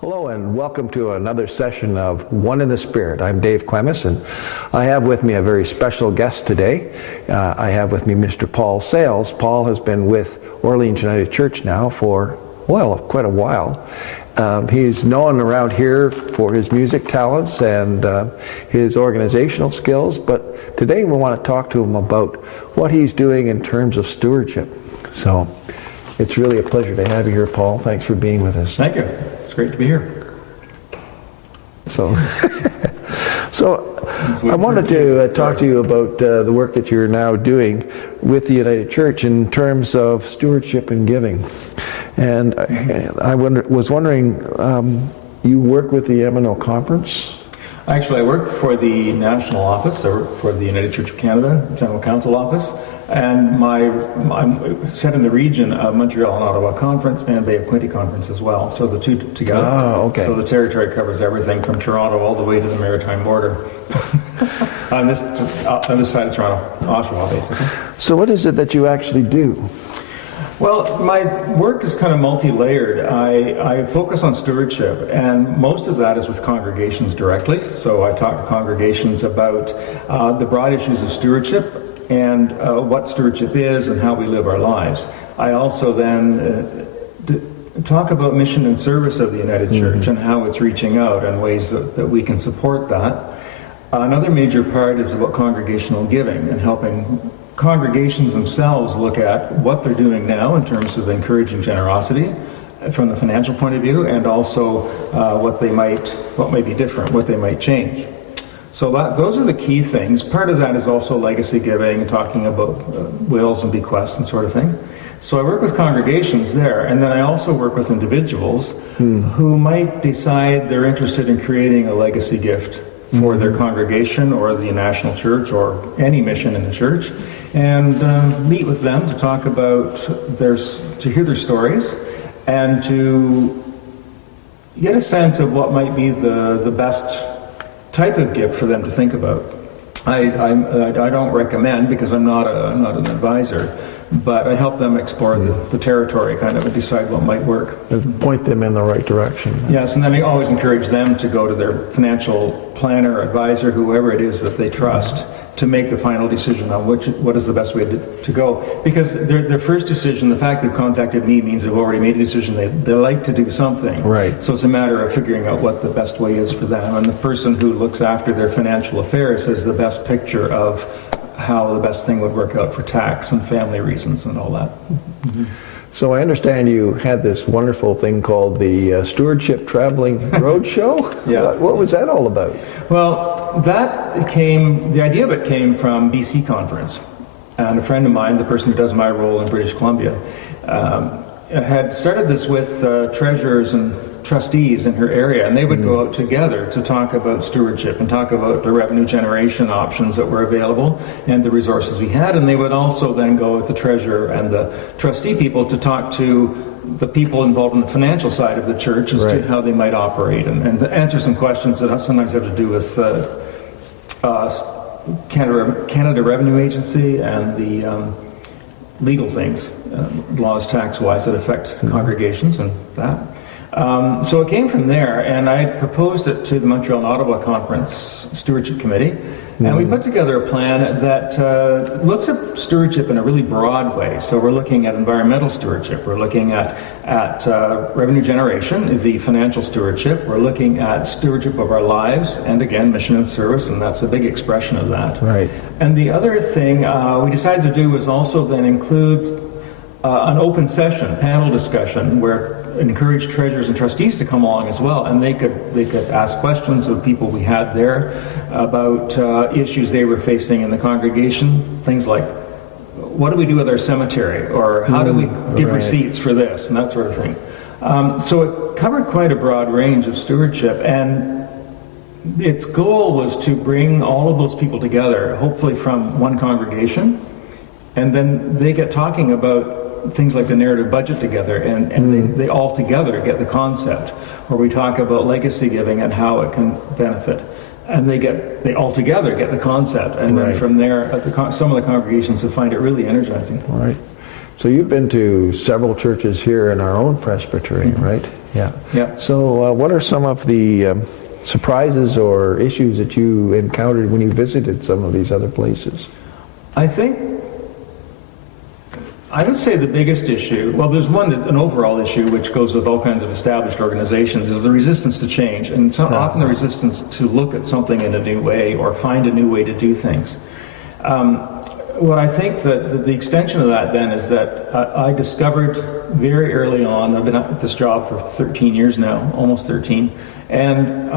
Hello and welcome to another session of One in the Spirit. I'm Dave Clemis and I have with me a very special guest today. I have with me Mr. Paul Sales. Paul has been with Orleans United Church now for, well, quite a while. He's known around here for his music talents and his organizational skills, but today we want to talk to him about what he's doing in terms of stewardship. So it's really a pleasure to have you here, Paul. Thanks for being with us. Thank you. It's great to be here. So I wanted to talk to you about the work that you're now doing with the United Church in terms of stewardship and giving. And I was wondering, you work with the M&O Conference? Actually, I work for the national office. I work for the United Church of Canada General Council office. And I'm set in the region of Montreal and Ottawa Conference and Bay of Quinte Conference as well. So the two together. Oh, okay. So the territory covers everything from Toronto all the way to the maritime border. on this side of Toronto, Oshawa, basically. So what is it that you actually do? Well, my work is kind of multi-layered. I focus on stewardship, and most of that is with congregations directly. So I talk to congregations about the broad issues of stewardship and what stewardship is and how we live our lives. I also then talk about mission and service of the United Church and how it's reaching out and ways that we can support that. Another major part is about congregational giving and helping congregations themselves look at what they're doing now in terms of encouraging generosity from the financial point of view, and also what might be different, what they might change. So those are the key things. Part of that is also legacy giving, talking about wills and bequests and sort of thing. So I work with congregations there, and then I also work with individuals who might decide they're interested in creating a legacy gift for their congregation or the national church or any mission in the church, and meet with them to talk about to hear their stories and to get a sense of what might be the best type of gift for them to think about. I don't recommend, because I'm not an advisor, but I help them explore the territory kind of and decide what might work. And point them in the right direction. Yes, and then I always encourage them to go to their financial planner, advisor, whoever it is that they trust, to make the final decision on what is the best way to go. Because their first decision, the fact they've contacted me, means they've already made a decision. They like to do something. Right. So it's a matter of figuring out what the best way is for them. And the person who looks after their financial affairs has the best picture of how the best thing would work out for tax and family reasons and all that. Mm-hmm. So I understand you had this wonderful thing called the Stewardship Traveling Roadshow? Yeah. What was that all about? Well, the idea of it came from BC Conference. And a friend of mine, the person who does my role in British Columbia, had started this with treasurers and trustees in her area, and they would go out together to talk about stewardship and talk about the revenue generation options that were available and the resources we had. And they would also then go with the treasurer and the trustee people to talk to the people involved in the financial side of the church as to how they might operate, and to answer some questions that sometimes have to do with Canada Revenue Agency and the legal things, laws tax-wise that affect congregations and that. So it came from there, and I proposed it to the Montreal and Ottawa Conference Stewardship Committee, and we put together a plan that looks at stewardship in a really broad way. So we're looking at environmental stewardship, we're looking at revenue generation, the financial stewardship, we're looking at stewardship of our lives, and again, mission and service, and that's a big expression of that. Right. And the other thing we decided to do was also then include an open session, panel discussion, where encourage treasurers and trustees to come along as well, and they could ask questions of people we had there about issues they were facing in the congregation, things like, what do we do with our cemetery, or how do we give receipts for this, and that sort of thing. So it covered quite a broad range of stewardship, and its goal was to bring all of those people together, hopefully from one congregation, and then they get talking about things like the narrative budget together, and they all together get the concept, or we talk about legacy giving and how it can benefit, and they all together get the concept, and then from there some of the congregations will find it really energizing. Right. So you've been to several churches here in our own presbytery, right? Yeah. Yeah. So what are some of the surprises or issues that you encountered when you visited some of these other places? I would say the biggest issue, well, there's one that's an overall issue which goes with all kinds of established organizations, is the resistance to change, and so often the resistance to look at something in a new way or find a new way to do things. What I think that the extension of that then is that I discovered very early on, I've been at this job for 13 years now, almost 13, and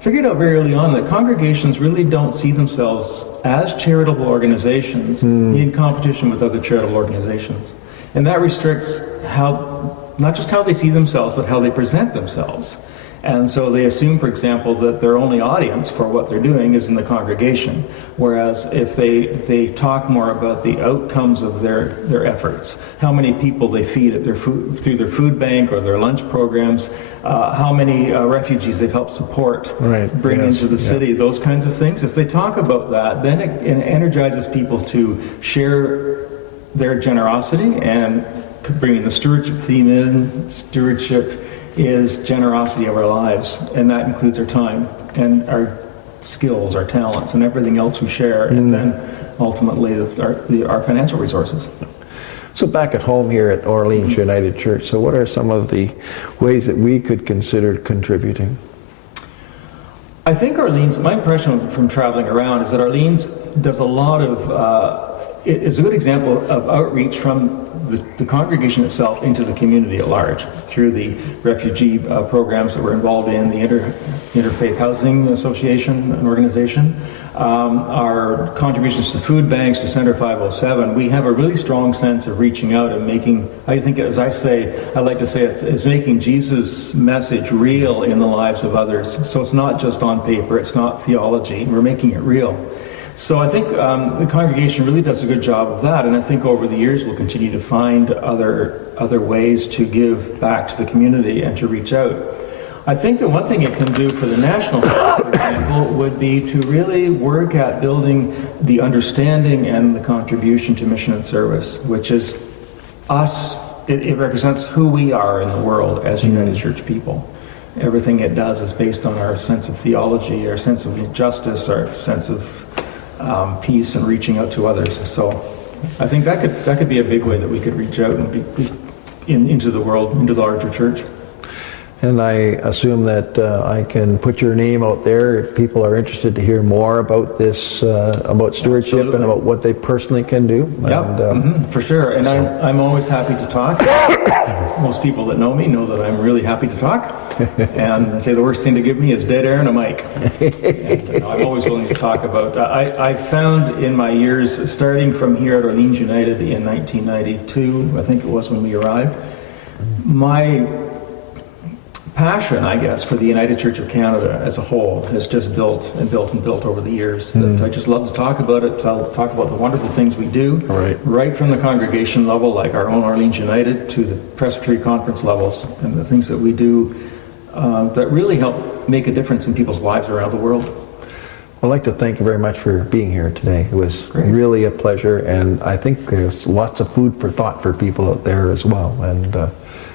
figured out very early on that congregations really don't see themselves as charitable organizations in competition with other charitable organizations. And that restricts not just how they see themselves, but how they present themselves. And so they assume, for example, that their only audience for what they're doing is in the congregation. Whereas if they talk more about the outcomes of their efforts, how many people they feed at through their food bank or their lunch programs, how many refugees they've helped support, bring into the city, those kinds of things. If they talk about that, then it energizes people to share their generosity, and bringing the stewardship theme in. Stewardship is generosity of our lives, and that includes our time and our skills, our talents, and everything else we share, and then ultimately our financial resources. So back at home here at Orleans United Church, so what are some of the ways that we could consider contributing? I think Orleans, my impression from traveling around is that Orleans does a lot of, is a good example of outreach from the congregation itself into the community at large, through the refugee programs that we're involved in, the Interfaith Housing Association, an organization, our contributions to food banks, to Center 507. We have a really strong sense of reaching out and making, I think, as I like to say, it's making Jesus' message real in the lives of others. So it's not just on paper, it's not theology, we're making it real. So I think the congregation really does a good job of that, and I think over the years we'll continue to find other ways to give back to the community and to reach out. I think that one thing it can do for the national, for example, would be to really work at building the understanding and the contribution to mission and service, which is us. It represents who we are in the world as United Church people. Everything it does is based on our sense of theology, our sense of justice, our sense of peace and reaching out to others. So I think that could be a big way that we could reach out and be into the world, into the larger church. And I assume that I can put your name out there if people are interested to hear more about this, about stewardship. Absolutely. And about what they personally can do. Yeah, for sure. And I'm always happy to talk. Most people that know me know that I'm really happy to talk. And I say the worst thing to give me is dead air and a mic. And, I'm always willing to talk about. I found in my years, starting from here at Orleans United in 1992, I think it was when we arrived, my passion, I guess, for the United Church of Canada as a whole has just built and built and built over the years. That I just love to talk about it, talk about the wonderful things we do, right from the congregation level, like our own Orleans United, to the presbytery conference levels, and the things that we do that really help make a difference in people's lives around the world. I'd like to thank you very much for being here today. It was really a pleasure, and I think there's lots of food for thought for people out there as well. And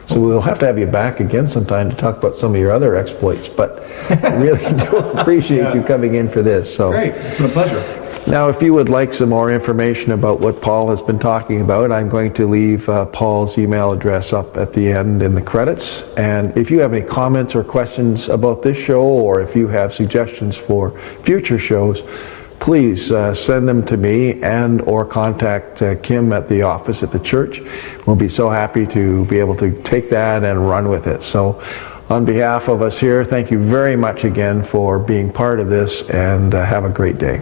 so we'll have to have you back again sometime to talk about some of your other exploits, but I really do appreciate you coming in for this. So great, it's been a pleasure. Now, if you would like some more information about what Paul has been talking about, I'm going to leave Paul's email address up at the end in the credits. And if you have any comments or questions about this show, or if you have suggestions for future shows, please send them to me and or contact Kim at the office at the church. We'll be so happy to be able to take that and run with it. So on behalf of us here, thank you very much again for being part of this, and have a great day.